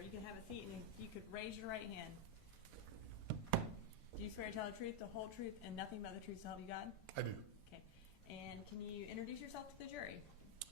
sir. You can have a seat, and if you could raise your right hand. Do you swear to tell the truth, the whole truth, and nothing but the truth to help you God? I do. Okay. And can you introduce yourself to the jury?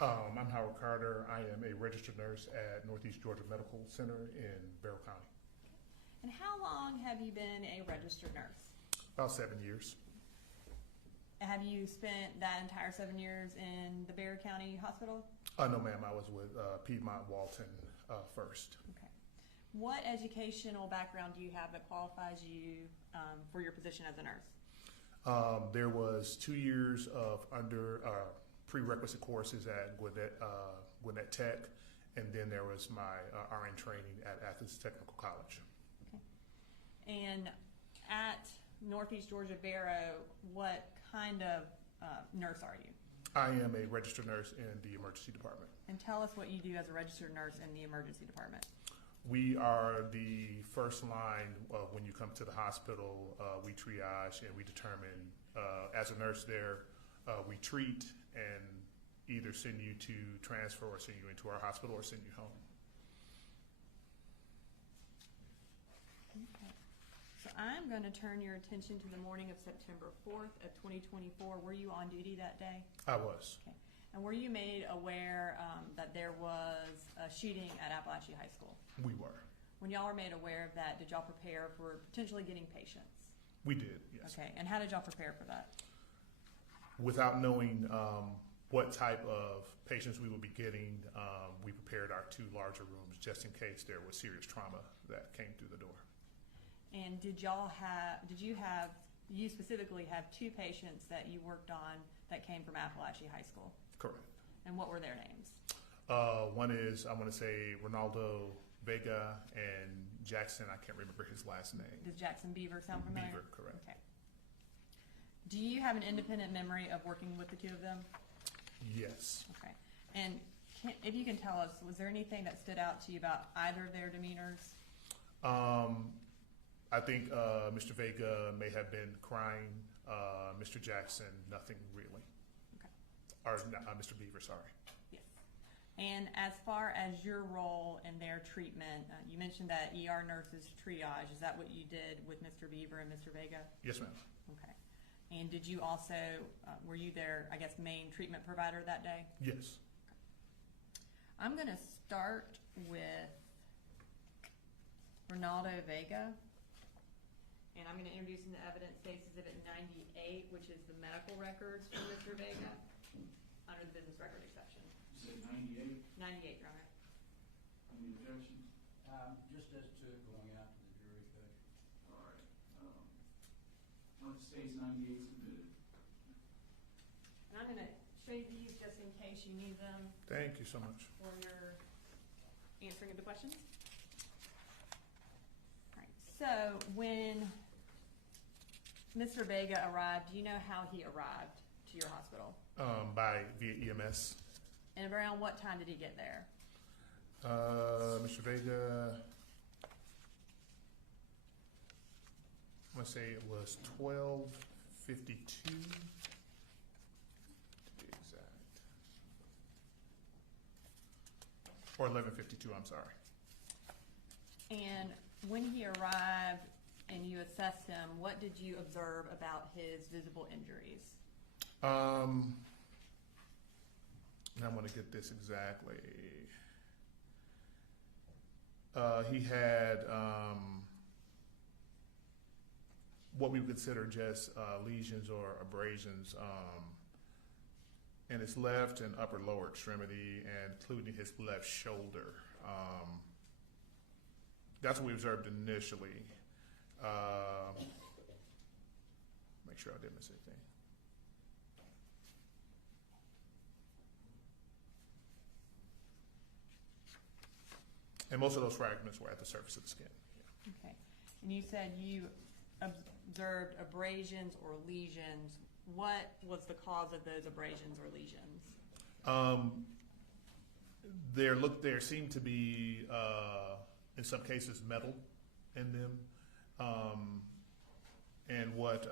I'm Howard Carter. I am a registered nurse at Northeast Georgia Medical Center in Barrow County. And how long have you been a registered nurse? About 7 years. Have you spent that entire 7 years in the Barrow County Hospital? No, ma'am. I was with Piedmont Walton first. Okay. What educational background do you have that qualifies you for your position as a nurse? There was 2 years of prerequisite courses at Gwinnett Tech, and then there was my RN training at Athens Technical College. Okay. And at Northeast Georgia Barrow, what kind of nurse are you? I am a registered nurse in the emergency department. And tell us what you do as a registered nurse in the emergency department. We are the first line when you come to the hospital. We triage and we determine, as a nurse there, we treat and either send you to transfer or send you into our hospital or send you home. Okay. So I'm going to turn your attention to the morning of September 4th of 2024. Were you on duty that day? I was. Okay. And were you made aware that there was a shooting at Apalachee High School? We were. When y'all were made aware of that, did y'all prepare for potentially getting patients? We did, yes. Okay. And how did y'all prepare for that? Without knowing what type of patients we would be getting, we prepared our 2 larger rooms just in case there was serious trauma that came through the door. And you specifically have 2 patients that you worked on that came from Apalachee High School? Correct. And what were their names? One is, I want to say, Ronaldo Vega, and Jackson, I can't remember his last name. Does Jackson Beaver sound familiar? Beaver, correct. Okay. Do you have an independent memory of working with the 2 of them? Yes. Okay. And if you can tell us, was there anything that stood out to you about either of their demeanors? I think Mr. Vega may have been crying. Mr. Jackson, nothing really. Okay. Or Mr. Beaver, sorry. Yes. And as far as your role in their treatment, you mentioned that ER nurses triage. Is that what you did with Mr. Beaver and Mr. Vega? Yes, ma'am. Okay. And did you also, were you their, I guess, main treatment provider that day? Yes. I'm going to start with Ronaldo Vega. And I'm going to introduce in the evidence case exhibit 98, which is the medical records from Mr. Vega under the business record exception. You said 98? 98, Your Honor. Any objections? Just as to it going out to the jury, Judge. All right. Once states 98 submitted. And I'm going to show you these just in case you need them Thank you so much. for your answering of the questions. All right. So when Mr. Vega arrived, do you know how he arrived to your hospital? Via EMS. And around what time did he get there? Mr. Vega, I'm going to say it was 12:52 to be exact. Or 11:52, I'm sorry. And when he arrived and you assessed him, what did you observe about his visible injuries? And I'm going to get this exactly. He had what we would consider just lesions or abrasions in his left and upper lower extremity, and including his left shoulder. That's what we observed initially. Make sure I didn't miss anything. And most of those fragments were at the surface of the skin. Yeah. Okay. And you said you observed abrasions or lesions. What was the cause of those abrasions or lesions? There seemed to be, in some cases, metal in them. And what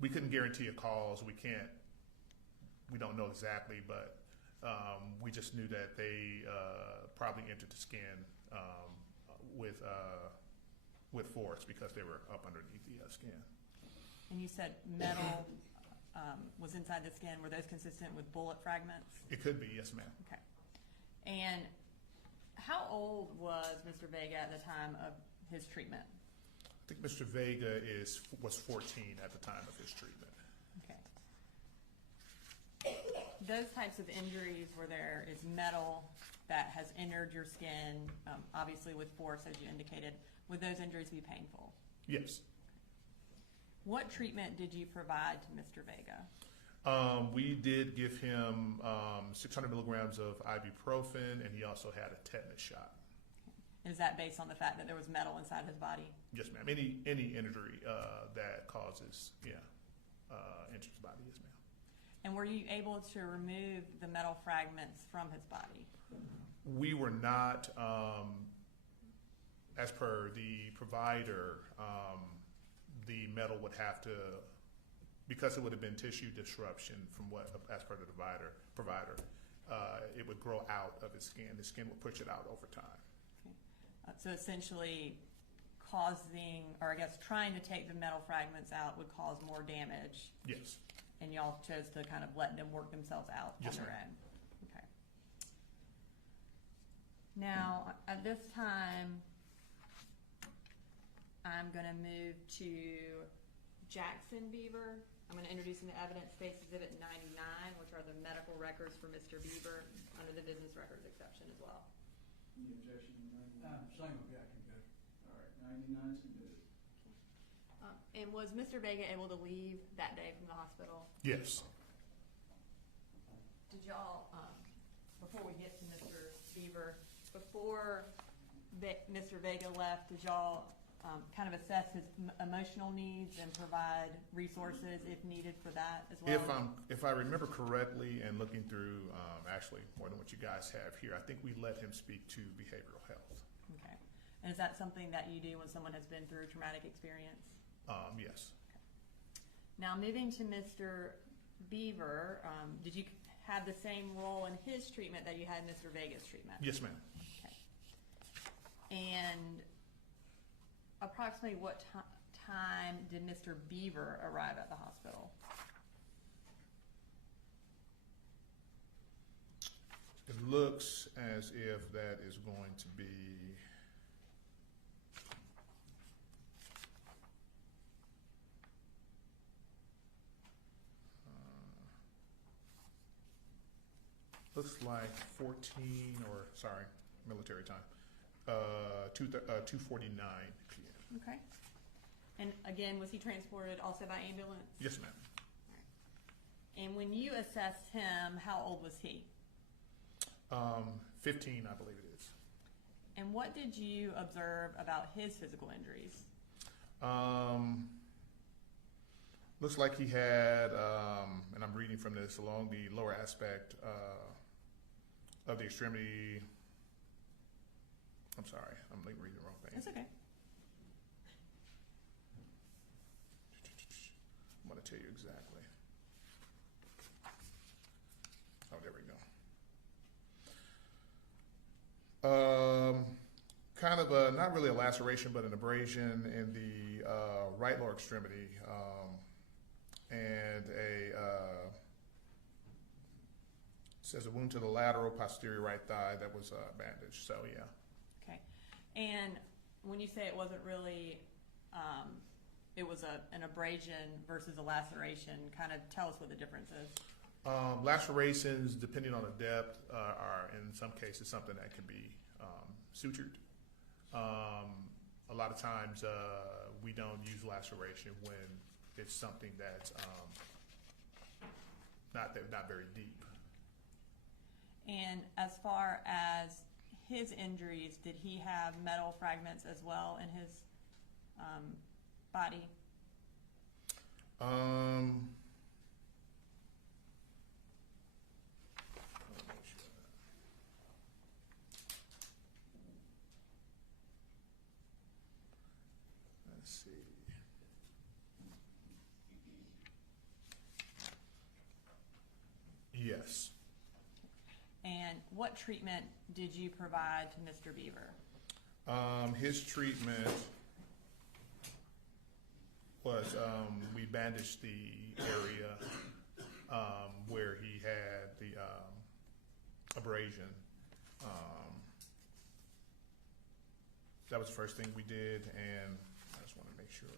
we couldn't guarantee a cause. We don't know exactly, but We just knew that they probably entered the skin with force because they were up underneath the skin. And you said metal was inside the skin. Were those consistent with bullet fragments? It could be, yes, ma'am. Okay. And how old was Mr. Vega at the time of his treatment? I think Mr. Vega was 14 at the time of his treatment. Okay. Those types of injuries where there is metal that has entered your skin, obviously with force, as you indicated, would those injuries be painful? Yes. What treatment did you provide to Mr. Vega? We did give him 600 milligrams of ibuprofen, and he also had a tetanus shot. Is that based on the fact that there was metal inside his body? Yes, ma'am. Any injury that causes, injured his body, yes, ma'am. And were you able to remove the metal fragments from his body? We were not, as per the provider, the metal would have to, because it would have been tissue disruption from what, as per the provider, it would grow out of his skin. The skin would push it out over time. Okay. So essentially causing, or I guess trying to take the metal fragments out would cause more damage. Yes. And y'all chose to kind of let them work themselves out Yes, on their ma'am. own. Okay. Now, at this time, I'm going to move to Jackson Beaver. I'm going to introduce into evidence State's Exhibit 99, which are the medical records for Mr. Beaver under the business records exception as well. Any objection to 99? Same objection, Judge. All right, 99 is submitted. And was Mr. Vega able to leave that day from the hospital? Yes. Did y'all, before we get to Mr. Beaver, before Mr. Vega left, did y'all kind of assess his emotional needs and provide resources if needed for that as well? If I remember correctly, and looking through actually more than what you guys have here, I think we let him speak to behavioral health. Okay. And is that something that you do when someone has been through a traumatic experience? Yes. Now, moving to Mr. Beaver, did you have the same role in his treatment that you had in Mr. Vega's treatment? Yes, ma'am. Okay. And approximately what time did Mr. Beaver arrive at the hospital? It looks as if that is going to be looks like 14, or sorry, military time, 2:49 p.m. Okay. And again, was he transported also by ambulance? Yes, ma'am. And when you assessed him, how old was he? 15, I believe it is. And what did you observe about his physical injuries? Looks like he had, and I'm reading from this, along the lower aspect of the extremity. I'm sorry, I'm reading the wrong thing. That's okay. I'm going to tell you exactly. Oh, there we go. Kind of a, not really a laceration, but an abrasion in the right lower extremity, and says a wound to the lateral posterior right thigh that was bandaged. So yeah. Okay. And when you say it wasn't really, it was an abrasion versus a laceration, kind of tell us what the difference is. Lacerations, depending on the depth, are in some cases something that can be sutured. A lot of times we don't use laceration when it's something that's not very deep. And as far as his injuries, did he have metal fragments as well in his body? Let's see. Yes. And what treatment did you provide to Mr. Beaver? His treatment was, we bandaged the area where he had the abrasion. That was the first thing we did, and I just want to make sure.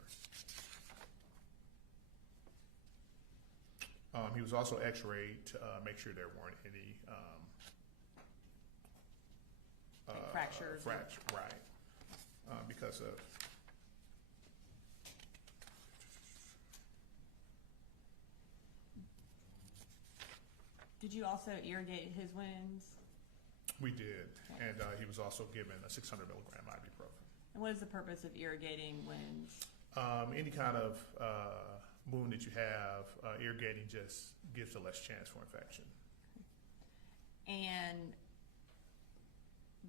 He was also x-rayed to make sure there weren't any Like fractures? Right. Because of Did you also irrigate his wounds? we did, Okay. and he was also given a 600 milligram ibuprofen. And what is the purpose of irrigating wounds? Any kind of wound that you have, irrigating just gives a less chance for infection. And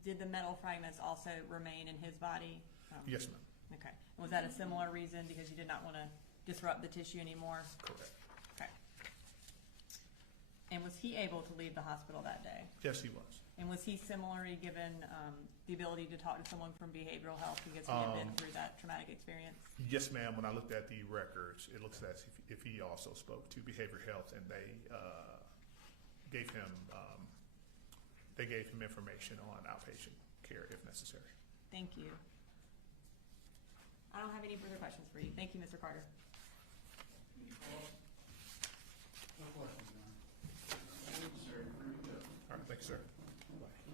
did the metal fragments also remain in his body? Yes, ma'am. Okay. Was that a similar reason because you did not want to disrupt the tissue anymore? Correct. Okay. And was he able to leave the hospital that day? Yes, he was. And was he similarly given the ability to talk to someone from behavioral health because he had been through that traumatic experience? Yes, ma'am. When I looked at the records, it looks as if he also spoke to behavioral health, and they gave him information on outpatient care if necessary. Thank you. I don't have any further questions for you. Thank you, Mr. Carter. Any follow-up? No questions, Your Honor. Thank you, sir. Very good. All right, thank you, sir. Bye.